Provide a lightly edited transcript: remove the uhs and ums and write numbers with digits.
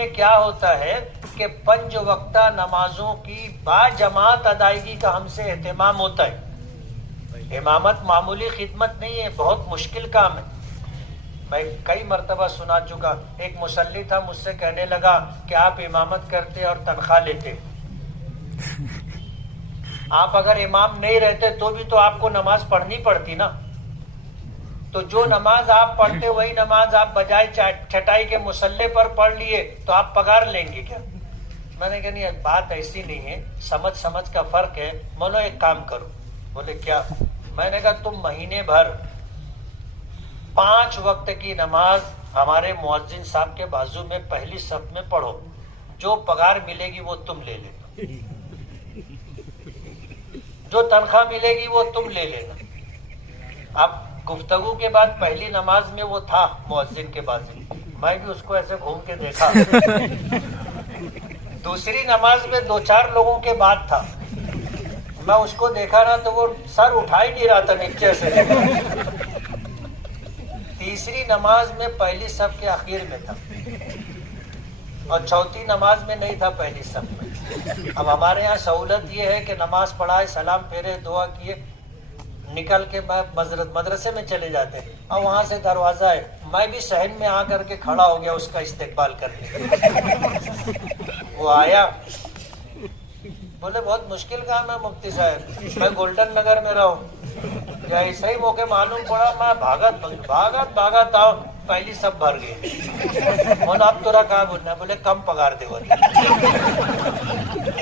میں کیا ہوتا ہے کہ 5 وقتہ نمازوں کی با جماعت ادائیگی کا ہم سے اہتمام ہوتا ہے. امامت معمولی خدمت نہیں ہے، بہت مشکل کام ہے. میں کئی مرتبہ سنا چکا. ایک مصلی تھا، مجھ سے کہنے لگا کہ آپ امامت کرتے اور تنخواہ لیتے، آپ اگر امام نہیں رہتے تو بھی تو آپ کو نماز پڑھنی پڑتی نا. تو جو نماز آپ پڑھتے وہی نماز آپ بجائے چٹائی کے مصلے پر پڑھ لیے تو آپ پگار لیں گے کیا؟ میں نے کہا نہیں، بات ایسی نہیں ہے، سمجھ کا فرق ہے. مولو ایک کام کرو. بولے کیا؟ میں نے کہا تم مہینے بھر 5 وقت کی نماز ہمارے مؤذن صاحب کے بازو میں پہلی صف میں پڑھو، جو پگار ملے گی وہ تم لے لینا، جو تنخواہ ملے گی وہ تم لے لینا. اب گفتگو کے بعد پہلی نماز میں وہ تھا مؤذن کے بازو، میں بھی اس کو ایسے گھوم کے دیکھا. دوسری نماز میں 2-4 لوگوں کے بعد تھا، میں اس کو دیکھا نا تو وہ سر اٹھا ہی نہیں رہا تھا نیچے سے. تیسری نماز میں پہلی صف کے آخر میں تھا اور چوتھی نماز میں نہیں تھا پہلی صف میں. اب ہمارے یہاں سہولت یہ ہے کہ نماز پڑھائے، سلام پھیرے، دعا کیے، نکل کے مدرسے میں چلے جاتے ہیں. اور وہاں سے دروازہ ہے، میں بھی صحن میں آ کر کے کھڑا ہو گیا اس کا استقبال کرنے. وہ آیا، بولے بہت مشکل کام ہے مفتی صاحب، میں گولڈن نگر میں رہوں، یا ایسا ہی موقع معلوم پڑا، میں بھاگت آؤ، پہلی سب بھر گئی. بولا اب تو رکھا بولنا، بولے کم پگار دے.